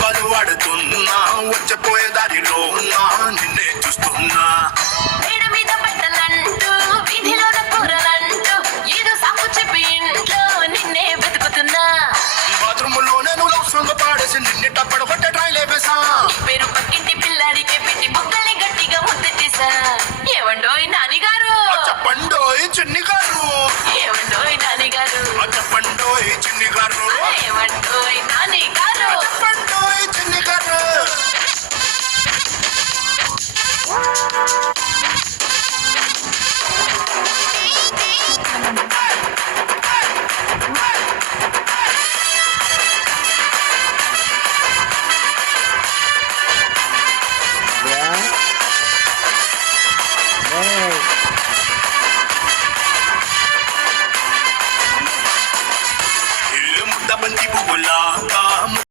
బాలు వాడుతున్నా వచ్చపోయే దారిలో నా నిన్నే చూస్తున్నా మేడ మీద బట్టలంటూ వీధిలోన కూరలంటూ ఏదో సాకు చెప్పి ఇంట్లో నిన్నే వెతుకుతున్నా బాత్రూమ్ లో నేను లవ్ సాంగ్ పాడేసి నిన్ను టప్పడ కొట్టే ట్రైలే వేసా నీ పేరు పక్కింటి పిల్లాడికే పెట్టి బుగ్గల్ని గట్టిగా ముద్దెట్టేశా ఏవండోయ్ నానిగారు చెప్పండోయ్ చిన్ని గారు ఏవండోయ్ నానిగారు చెప్పండోయ్ చిన్ని గారు ఏవండోయ్ నానిగారు చెప్పండోయ్ చిన్ని గారు ఏ ముద్ద బంతి పువ్వులాగా